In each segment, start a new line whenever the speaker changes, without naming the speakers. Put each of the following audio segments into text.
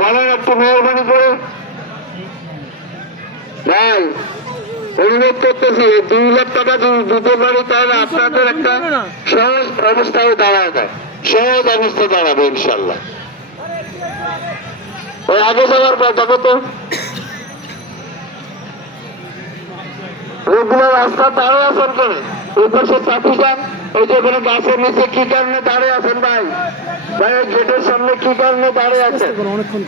বলেন একটু মেহরবানি করে। ভাই, অনুরোধ করতেছি দুই লাখ টাকা দিতে পারি, তাহলে আপনাদের একটা সহজ অবস্থায় দাঁড়ায় দেয়। সহজ অবস্থা দাঁড়াবে, ইনশাল্লাহ। ওই আগে যাওয়ার পর দেখো তো। ওগুলো রাস্তা দাঁড়িয়ে আছেন করে চাপি ওই যে কোনো গাছের নিচে কি কারণে দাঁড়িয়ে আছেন ভাই? ভাই গেটের সামনে কি কারণে দাঁড়িয়ে আছেন?
অনেকক্ষণ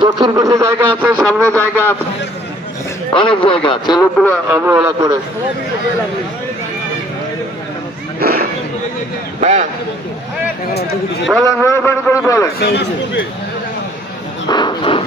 দক্ষিণ পাশে জায়গা আছে সামনে জায়গা আছে। অনেক জায়গা আছে লোকগুলো অবহেলা করে। হ্যাঁ। বলেন মেহরবানি করে বলেন। হ্যাঁ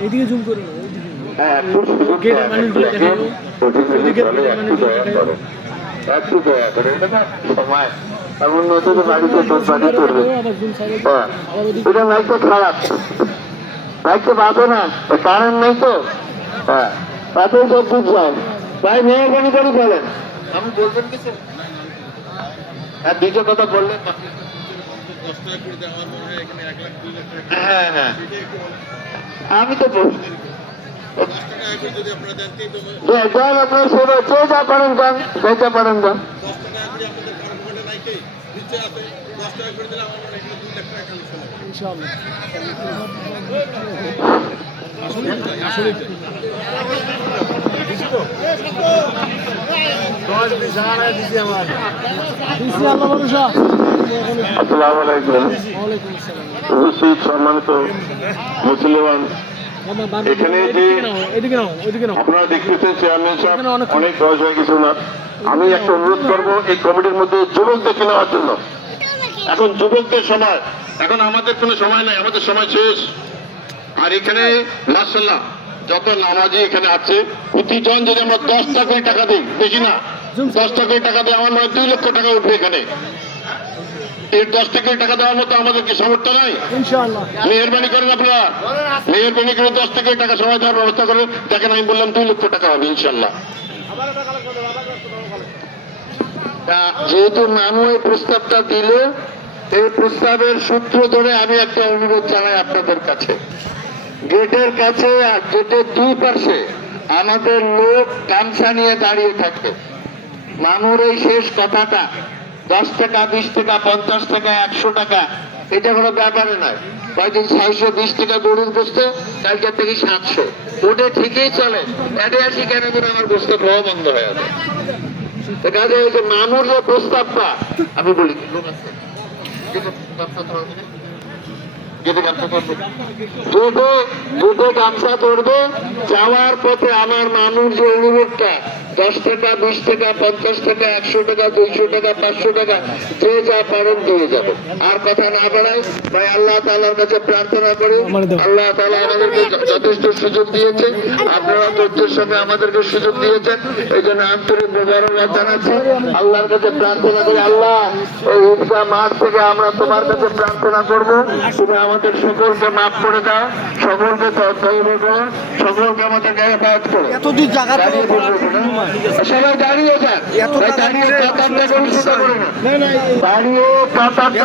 এইদিকে জুম করো
হ্যাঁ,
গেটের মানুষগুলো
একটু দয়া করো। সময়। এমন নতুন বাড়িতে তোর বাড়ি করবে হ্যাঁ। খারাপ। লাইটটা বাঁধো না। কারেন্ট নেই তো। হ্যাঁ। তাতে সব বুঝ যায়। ভাই করে বলেন। আমি বলবেন কিছু? হ্যাঁ দ্বিতীয় কথা বললেন হ্যাঁ হ্যাঁ আমি তো যান আপনার সেটা যে যা পারেন যান যে যা পারেন যান
ইনশাআল্লাহ। দিছি
সম্মানিত মুসলিমান এখানে যে-
এদিকে নাও, এদিকে নাও ওইদিকে নাও।
আপনারা দেখতেছেন চেয়ারম্যান সাহেব
অনেক-
অনেক বয়স হয়ে গেছে ওনার। আমি একটা অনুরোধ করব এই কমিটির মধ্যে যুবকদেরকে নেওয়ার জন্য। এখন যুবকদের সময় এখন আমাদের কোনো সময় নাই আমাদের সময় শেষ। আর এখানে মার্শাল্লাহ যত নামাজি এখানে আছে প্রতিজন যদি আমরা দশ টাকা করে টাকা দিই বেশি না দশ টাকা করে টাকা দিই আমার মনে হয় দুই লক্ষ টাকা উঠবে এখানে। এই দশ টাকা করে টাকা দেওয়ার মতো আমাদের কি সামর্থ্য নাই? মেহরবানি করেন আপনারা? মেহরবানি করে দশ থেকে টাকা সময় দেওয়ার ব্যবস্থা করেন। দেখেন আমি বললাম দুই লক্ষ টাকা হবে ইনশাল্লাহ যেহেতু মানু এই প্রস্তাবটা দিল এই প্রস্তাবের সূত্র ধরে আমি একটা অনুরোধ জানাই আপনাদের কাছে। গেটের কাছে আর গেটের দুই পাশে আমাদের লোক গামছা নিয়ে দাঁড়িয়ে থাকবে মানুর এই শেষ কথাটা, দশ টাকা, বিশ টাকা, পঞ্চাশ টাকা, একশো টাকা, এটা কোনো ব্যাপারে নয়। কয়েকদিন ছয়শো, বিশ টাকা গরুর বসতে কালকের থেকে সাতশো। ওটা ঠিকই চলে এটা আসি কেন করে আমার বসতে খাওয়া বন্ধ হয়ে যাবে। কাজে ওই যে মানুর যে প্রস্তাবটা, আমি বলি দুটো দুটো গামছা ধরবে যাওয়ার পথে আমার মানুষ যে অনুরোধটা দশ টাকা বিশ টাকা পঞ্চাশ টাকা একশো টাকা দুইশো টাকা পাঁচশো টাকা যে যা পারেন দিয়ে যাবে। আর কথা না বাড়াই ভাই আল্লাহ তাআলার কাছে প্রার্থনা করি। আল্লাহ তাআলা আমাদেরকে যথেষ্ট সুযোগ দিয়েছে। আপনারা ধৈর্যের সঙ্গে আমাদেরকে সুযোগ দিয়েছেন। এই জন্য আন্তরিক মোবারকবাদ জানাচ্ছি। আল্লাহর কাছে প্রার্থনা করি আল্লাহ এই ঈদগাহ মাঠ থেকে আমরা তোমার কাছে প্রার্থনা করব। তুমি আমাদের সকলকে মাফ করে দাও সকলকে সকলকে আমাদের গায়ে পাঠ করো
এত দূর জায়গা?
সবাই দাঁড়িয়ে যান দাঁড়িয়ে কাতারটা করে সোজা করে না
না না
দাঁড়িয়ে কাতারটা